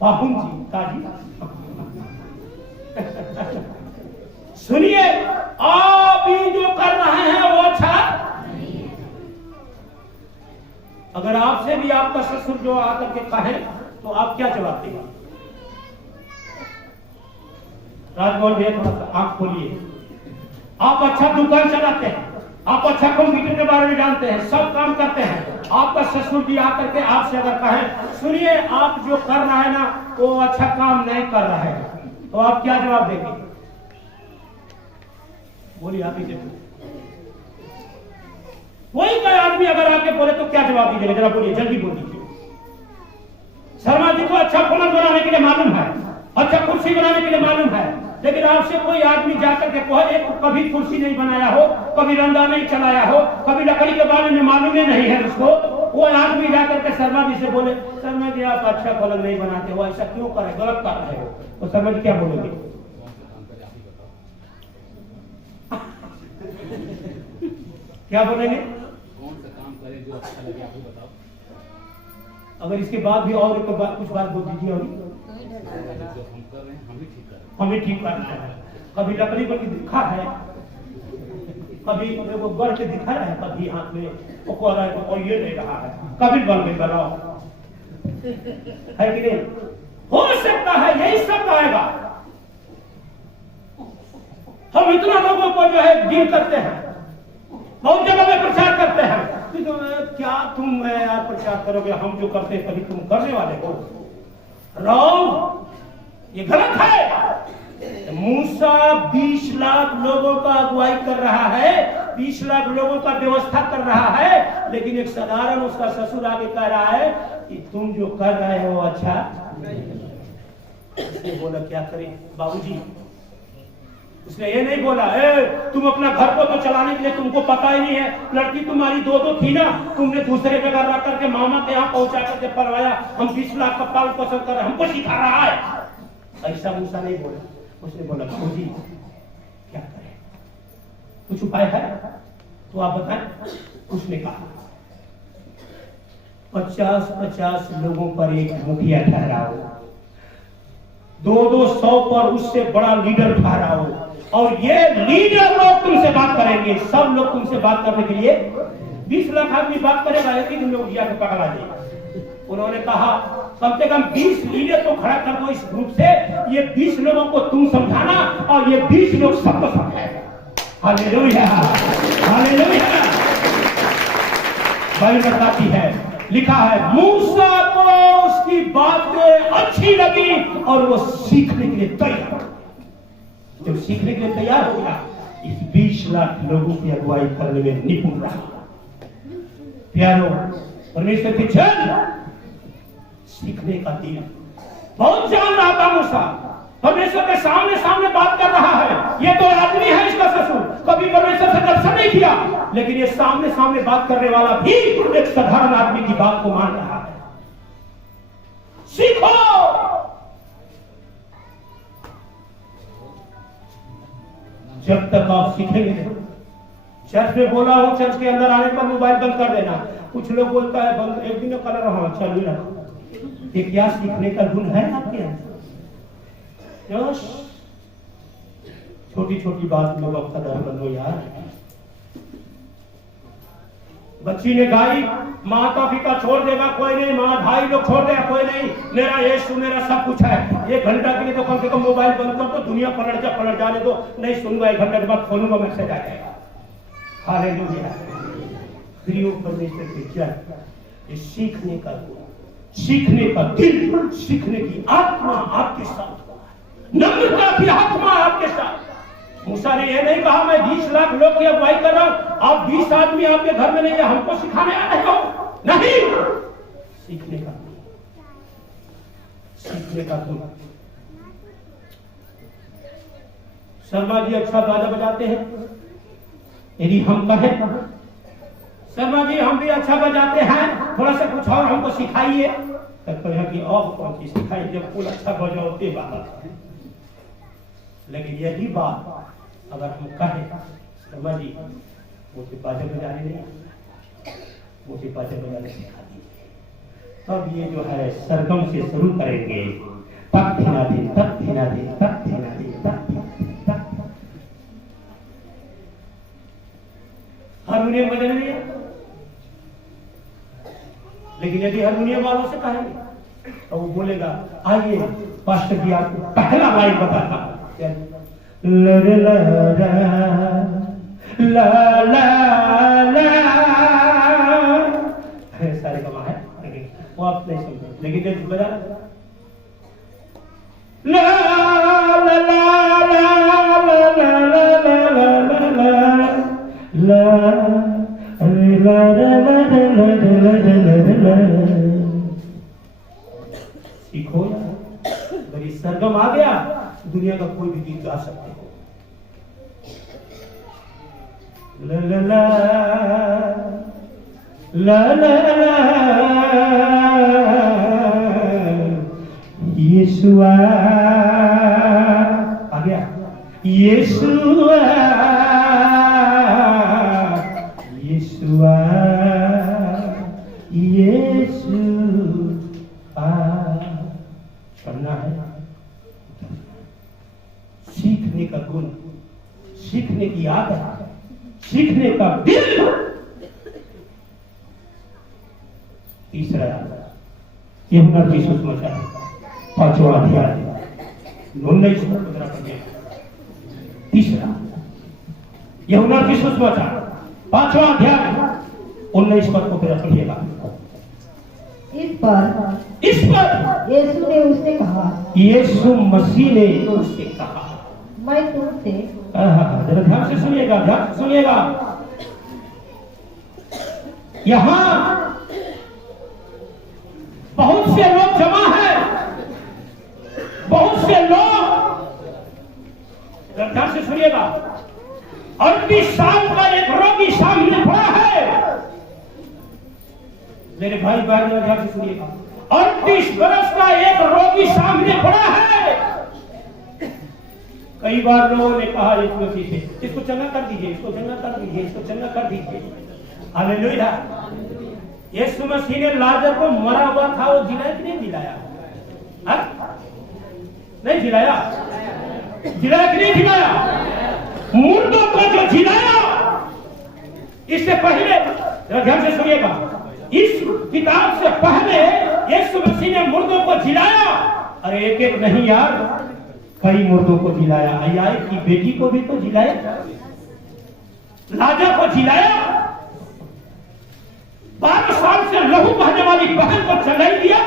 पाहुन जी, काजी सुनिए, आप ही जो कर रहे हैं वो अच्छा। अगर आपसे भी आपका ससुर जो आकर के कहे तो आप क्या जवाब देंगे? राजमोहन भैया थोड़ा सा आंख खोलिए। आप अच्छा दुकान चलाते हैं, आप अच्छा कंप्यूटर के बारे में जानते हैं, सब काम करते हैं, आपका ससुर जी आकर के आपसे अगर कहे, सुनिए आप जो कर रहे हैं ना वो अच्छा काम नहीं कर रहे हैं, तो आप क्या जवाब देंगे? बोलिए आप ही देखो। कोई का आदमी अगर आके बोले तो क्या जवाब दीजिएगा? जरा बोलिए, जल्दी बोल दीजिए। शर्मा जी को अच्छा पलंग बनाने के लिए मालूम है, अच्छा कुर्सी बनाने के लिए मालूम है, लेकिन आपसे कोई आदमी जाकर के कहे कभी कुर्सी नहीं बनाया हो, कभी रंदा नहीं चलाया हो, कभी लकड़ी के बारे में मालूम ही नहीं है उसको, वो आदमी जाकर के शर्मा जी से बोले, शर्मा जी आप अच्छा पलंग नहीं बनाते हो, ऐसा क्यों कर रहे, गलत कर रहे हो, तो शर्मा जी क्या बोलेंगे? क्या बोलेंगे? कौन सा काम करे जो अच्छा लगे आप बताओ। अगर इसके बाद भी और कुछ बात बोल दीजिए। और जो हम कर रहे हैं हम ही ठीक कर रहे हैं। कभी लकड़ी पर दिखा है, कभी वो गढ़ के दिखा है, कभी हाथ में वो कह रहा है तो कोई ये नहीं रहा है, कभी बल में बनाओ है कि नहीं? हो सकता है यही सब आएगा। हम इतना लोगों को जो है डील करते हैं, बहुत जगह में प्रचार करते हैं, तो क्या तुम यार प्रचार करोगे, हम जो करते हैं कभी तुम करने वाले हो? रॉन्ग, ये गलत है। मूसा 20 लाख लोगों का अगुवाई कर रहा है, 20 लाख लोगों का व्यवस्था कर रहा है, लेकिन एक साधारण उसका ससुर आगे कह रहा है कि तुम जो कर रहे हो अच्छा। उसने बोला क्या करें बाबूजी? उसने ये नहीं बोला तुम अपना घर को तो चलाने के लिए तुमको पता ही नहीं है, लड़की तुम्हारी दो थी ना, तुमने दूसरे जगह रख करके मामा के यहाँ पहुंचा करके पढ़वाया, हम 20 लाख का पालन पोषण कर रहे हैं, हमको सिखा रहा है। ऐसा मूसा नहीं बोला। उसने बोला बाबूजी क्या करें, कुछ उपाय है तो आप बताएं। उसने कहा 50-50 लोगों पर एक मुखिया ठहराओ, 200 पर उससे बड़ा लीडर ठहराओ, और ये लीडर लोग तुमसे बात करेंगे। सब लोग तुमसे बात करने के लिए 20 लाख आदमी बात करेगा, एक ही दिन में उठिया के पकड़ा जाएगा। उन्होंने कहा कम से कम 20 लीडर तो खड़ा कर दो इस ग्रुप से, ये 20 लोगों को तुम समझाना और ये 20 लोग सबको समझाएगा। Hallelujah, hallelujah. बाइबल बताती है, लिखा है मूसा को उसकी बातें अच्छी लगी और वो सीखने के लिए तैयार। जब सीखने के लिए तैयार हो गया, इस 20 लाख लोगों की अगुवाई करने में निपुण रहा। प्यारो, परमेश्वर के जन सीखने का दिल बहुत जान रहा था मूसा। परमेश्वर के सामने सामने बात कर रहा है, ये तो आदमी है इसका ससुर, कभी परमेश्वर से दर्शन नहीं किया, लेकिन ये सामने सामने बात करने वाला भी एक साधारण आदमी की बात को मान रहा है। सीखो। जब तक आप सीखेंगे, चर्च में बोला हो, चर्च के अंदर आने पर मोबाइल बंद कर देना। कुछ लोग बोलता है बंद, एक दिन कलर हाँ चालू रखो। ये क्या सीखने का गुण है आपके अंदर? छोटी छोटी बात में लोग कदर बनो यार। बच्ची ने गाई, माता पिता छोड़ देगा कोई नहीं, माँ भाई लोग छोड़ देगा कोई नहीं, मेरा यीशु मेरा सब कुछ है। 1 घंटा के लिए तो कम से कम मोबाइल बंद कर दो, दुनिया पलट जाने दो, नहीं सुनूंगा, 1 घंटे के बाद खोलूंगा, मैसेज आ जाएगा। हालेलुया। प्रिय परमेश्वर के जन, ये सीखने का गुण, सीखने का दिल, सीखने की आत्मा आपके साथ, नम्रता की आत्मा आपके साथ। मूसा ने यह नहीं कहा मैं 20 लाख लोग की अगुवाई कर रहा हूं, आप 20 आदमी आपके घर में नहीं है, हमको सिखाने आ रहे हो। नहीं, सीखने का गुण, सीखने का गुण। शर्मा जी अच्छा बाजा बजाते हैं, यदि हम कहें शर्मा जी हम भी अच्छा बजाते हैं, थोड़ा सा कुछ और हमको सिखाइए, तो यहाँ की और कौन सी सिखाई, जब फूल अच्छा बजाते बात। लेकिन यही बात अगर हम कहें शर्मा जी मुझे बाजा बजाने नहीं, मुझे बाजा बजाने सिखा दीजिए, तब ये जो है सरगम से शुरू करेंगे। तक थिना दे, तक थिना दे, तक थिना दे, तक हारमोनियम बजाने नहीं, लेकिन यदि हारमोनियम वालों से कहेंगे तो वो बोलेगा आइए पास्टर जी आपको पहला लाइन बताता हूं। ला ला ला ला ला, सारे कमा है लेकिन वो आप नहीं समझे, लेकिन जब बजा ला ला ला ला ला ला ला। सीखो यार, अगर ये सरगम आ गया दुनिया का कोई भी गीत गा सकते हो। ला ला ला ला ला ला, यीशुआ आ गया, यीशुआ यीशुआ यीशु आ। करना है सीखने का गुण, सीखने की आदत, सीखने का दिल। तीसरा यूहन्ना की सुसमाचार 5वां अध्याय 19 पद। तीसरा यूहन्ना की सुसमाचार 5वां अध्याय 19 पद को फिर पढ़िएगा। इस पर यीशु ने उससे कहा, यीशु मसीह ने उससे कहा, मैं तुमसे, जरा ध्यान से सुनिएगा, ध्यान से सुनिएगा। यहां बहुत से लोग जमा है, बहुत से लोग, ध्यान से सुनिएगा। 38 साल का एक रोगी सामने खड़ा है, मेरे भाई बहन ध्यान से सुनिएगा। 38 वर्ष का एक रोगी सामने खड़ा है। कई बार लोगों ने कहा यीशु मसीह से इसको चंगा कर दीजिए, इसको चंगा कर दीजिए, इसको चंगा कर दीजिए। हालेलुया। यीशु मसीह ने लाजर को मरा हुआ था वो जिलाया कि नहीं जिलाया? नहीं जिलाया, जिलाया कि नहीं जिलाया? मुर्दों को जो जिलाया, इससे पहले ध्यान से सुनिएगा, इस किताब से पहले यीशु मसीह ने मुर्दों को जिलाया। अरे एक एक नहीं यार, कई मुर्दों को जिलाया। याईर की बेटी को भी तो जिलाया, लाजर को जिलाया, 12 साल से लहू बहने वाली बहन को चलाई दिया,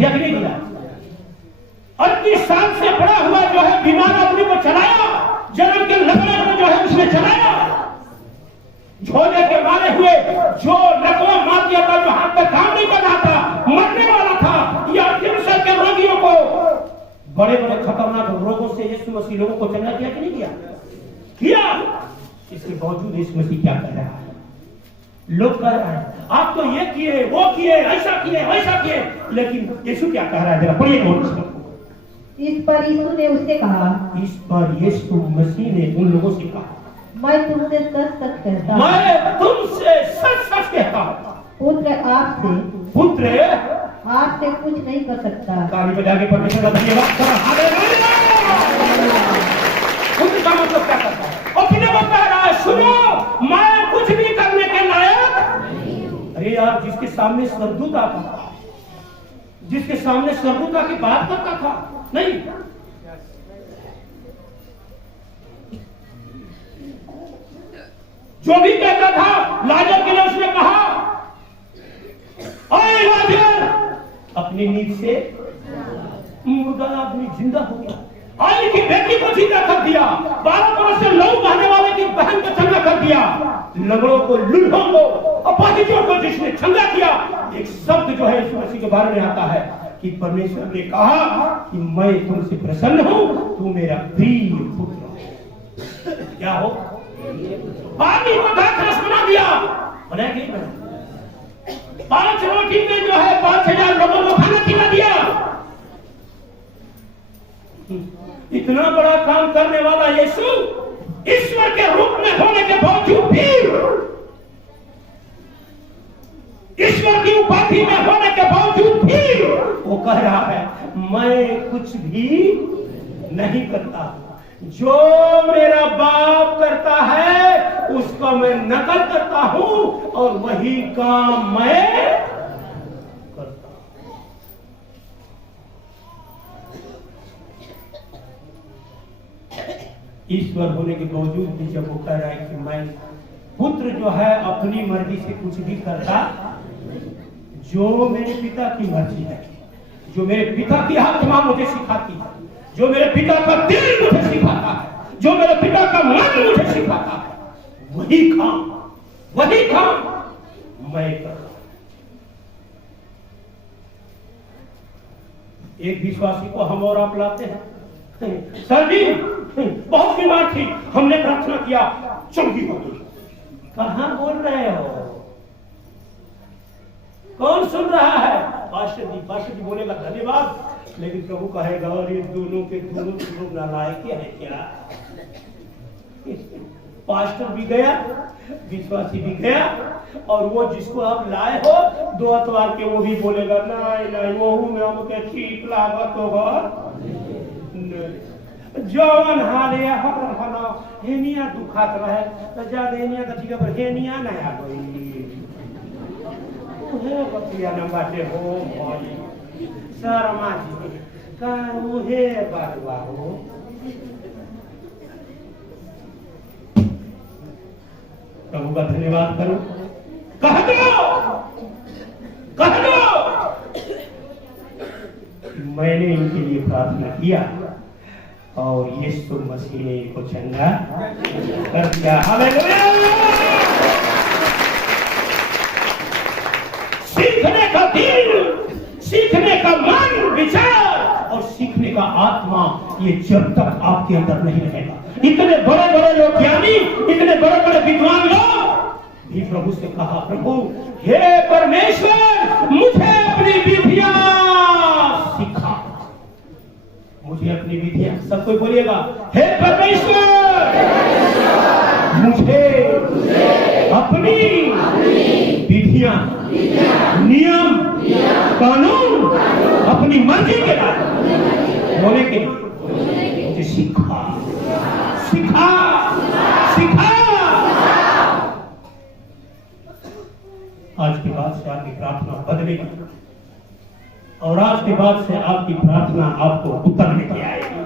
या नहीं दिया? 38 साल से बड़ा हुआ जो है बीमार आदमी को चलाया, जन्म के लकड़ा को जो है उसने चलाया, झोले के मारे हुए जो लकवा मार दिया था, जो हाथ पे काम नहीं कर रहा था, मरने वाला था, या कैंसर के रोगियों को, बड़े बड़े खतरनाक रोगों से यीशु मसीह लोगों को चंगा किया कि नहीं किया? किया। इसके बावजूद यीशु मसीह क्या कर रहा है? लोग कह रहे हैं आप तो ये किए, वो किए, ऐसा किए, वैसा किए, लेकिन यीशु क्या कह रहा है? जरा पढ़िए बोल। इस पर यीशु ने उससे कहा, इस पर यीशु मसीह ने उन लोगों से कहा, मैं तुमसे सच सच कहता हूँ, मैं तुमसे सच सच कहता हूँ, पुत्र आपसे कुछ नहीं कर सकता। ताली बजा के परमेश्वर का धन्यवाद करो। हालेलुया। पुत्र का मतलब क्या करता है? अपने को कह रहा है, सुनो, मैं कुछ भी करने के लायक। अरे यार, जिसके सामने स्वर्गदूत आता था, जिसके सामने स्वर्गदूत आके बात करता था, नहीं, जो भी कहता था, लाजर के लिए उसने कहा, ओए लाजर, अपनी नींद से मुर्दा आदमी जिंदा हो गया। आई की बेटी को जिंदा कर दिया। 12 बरस से लहू बहने वाले की बहन को चंगा कर दिया। लंगड़ों को, लूल्हों को, अपाहिजों को जिसने चंगा किया। एक शब्द जो है यीशु मसीह के बारे में आता है कि परमेश्वर ने कहा कि मैं तुमसे प्रसन्न हूं, तू मेरा प्रिय पुत्र हो। क्या हो? पानी को दाखरस बना दिया। बना कि नहीं बना? 5 रोटी में जो है 5000 लोगों को खाना खिला दिया। इतना बड़ा काम करने वाला यीशु ईश्वर के रूप में होने के बावजूद भी, ईश्वर की उपाधि में होने के बावजूद भी वो कह रहा है, मैं कुछ भी नहीं करता। जो मेरा बाप करता है उसका मैं नकल करता हूं और वही काम मैं करता हूं। ईश्वर होने के बावजूद भी जब वो कह रहा है कि मैं पुत्र जो है अपनी मर्जी से कुछ भी करता, जो मेरे पिता की मर्जी है, जो मेरे पिता की आत्मा मुझे सिखाती है, जो मेरे पिता का दिल मुझे सिखाता है, जो मेरे पिता का मन मुझे सिखाता है, वही काम मैं करता हूं। एक विश्वासी को हम और आप लाते हैं, सर जी बहुत बीमार थी, हमने प्रार्थना किया, चंगी हो गई। कहां बोल रहे हो? कौन सुन रहा है? पास्टर जी बोलेगा धन्यवाद, लेकिन प्रभु कहेगा और ये दोनों के दोनों लोग नालायक है क्या? पास्टर भी गया, विश्वासी भी गया, और वो जिसको आप लाए हो 2 अतवार के वो भी बोलेगा नहीं वो में हमके ठीक लागत होगा। जवन हाले हना हेनिया दुखात रहे तो ज्यादा हेनिया का ठीक है, पर हेनिया नहीं आ गई है बतिया न बाटे हो भाई शर्मा जी का उहे बारवा हो। प्रभु का धन्यवाद करो, कह दो मैंने इनके लिए प्रार्थना किया और यीशु मसीह ने इनको चंगा कर दिया। हालेलुया। सीखने का दिल, सीखने का मन, विचार और सीखने का आत्मा, ये जब तक आपके अंदर नहीं रहेगा, इतने बड़े बड़े लोग ज्ञानी, इतने बड़े बड़े विद्वान लोग भी प्रभु से कहा, प्रभु हे परमेश्वर मुझे अपनी विधियां सिखा, मुझे अपनी विधियां, सब कोई बोलिएगा हे परमेश्वर मुझे अपनी विधियां, नियम, कानून अपनी मर्जी के होने के लिए मुझे सिखा। आज के बाद से आपकी प्रार्थना बदलेगी और आज के बाद से आपकी प्रार्थना आपको उत्तर लेके आएगी।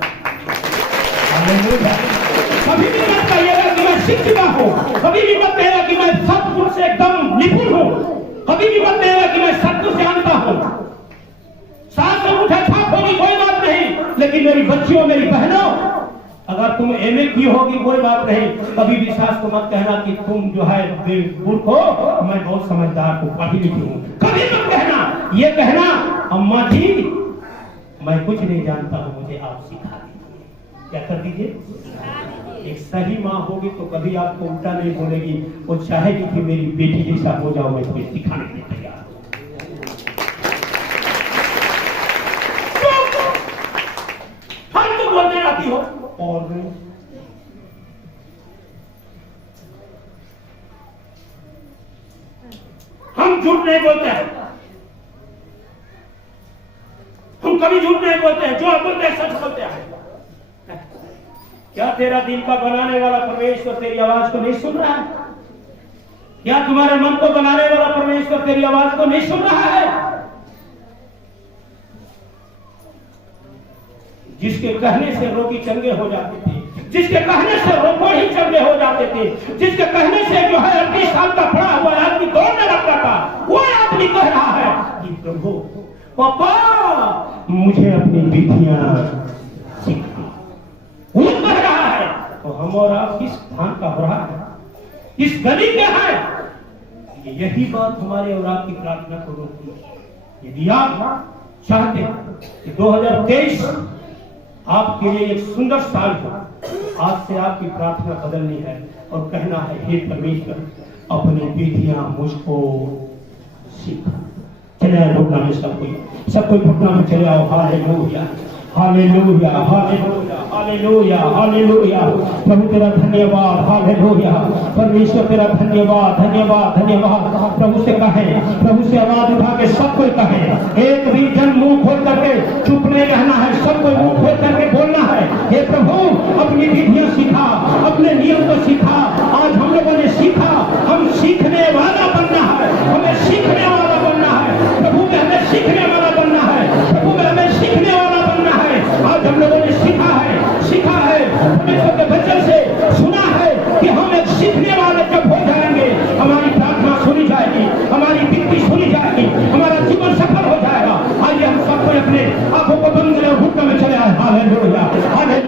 कभी भी मत कहिएगा कि मैं सीख चुका हूं, कभी भी मत कहिएगा कि मैं सब कुछ से एकदम निपुण हूं, कभी भी मत कहिएगा कि मैं सब कुछ जानता हूं। साथ में मुझे छाप होगी कोई बात नहीं, लेकिन मेरी बच्चियों, मेरी बहनों, अगर तुम एमए की होगी कोई बात नहीं, कभी भी सास को मत कहना कि तुम जो है मूर्ख हो, मैं बहुत समझदार हूँ, पढ़ी लिखी हूँ, कभी मत कहना। ये कहना अम्मा जी मैं कुछ नहीं जानता हूँ, मुझे आप सिखा दीजिए। क्या कर दीजिए? एक सही माँ होगी तो कभी आपको उल्टा नहीं बोलेगी, वो चाहेगी कि मेरी बेटी जैसा हो जाओ, मैं तुम्हें सिखाने के लिए तैयार हूँ। फालतू बोलने आती हो और झूठ नहीं बोलते हैं, हम कभी झूठ नहीं बोलते हैं, जो हम बोलते हैं सच बोलते हैं। क्या तेरा दिल का बनाने वाला परमेश्वर तेरी आवाज को नहीं सुन रहा है? क्या तुम्हारे मन को बनाने वाला परमेश्वर तेरी आवाज को नहीं सुन रहा है? जिसके कहने से रोगी चंगे हो जाते थे, जिसके कहने से रोगों ही चंगे हो जाते थे, जिसके कहने से जो है 30 साल का पड़ा हुआ आदमी दौड़ने लगता था, वो आदमी कह रहा है कि प्रभु पापा मुझे अपनी विधियां सिखा। वो कह रहा है तो हम और आप किस स्थान का हो रहा है, किस गली के हैं? यही बात हमारे और आपकी प्रार्थना को रोकती है। यदि आप चाहते हैं कि 2023 आपके लिए एक सुंदर साल हो, आज से आपकी प्रार्थना बदलनी है और कहना है हे परमेश्वर अपनी विधियां मुझको सिखा। चले आओ घुटना में सब कोई घुटना में चले आओ। Hallelujah hallelujah hallelujah hallelujah hallelujah. प्रभु तेरा धन्यवाद, हालेलुया। परमेश्वर तेरा धन्यवाद धन्यवाद धन्यवाद। प्रभु से कहें, प्रभु से आवाज उठा के सब कोई कहें, एक भी जन मुंह खोल करके चुप नहीं रहना है, सब कोई मुंह खोल करके बोलना है हे प्रभु अपनी विधियां सिखा, अपने नियम को सिखा। आज हम लोगों ने सीखा, हम सीखने वाला बनना है, हमें सीखने वाला बनना है। प्रभु में हमें सीखने वाला बनना है, प्रभु में हमें सीखने वाला बनना है। आज हम लोगों ने सीखा है परमेश्वर के वचन से, सुना है कि हम एक सीखने वाले जब हो जाएंगे हमारी प्रार्थना सुनी जाएगी, हमारी विनती सुनी जाएगी, हमारा जीवन सफल हो जाएगा। आइए हम सबको अपने आंखों को बंद करें, घुटनों में चले आए। हालेलुया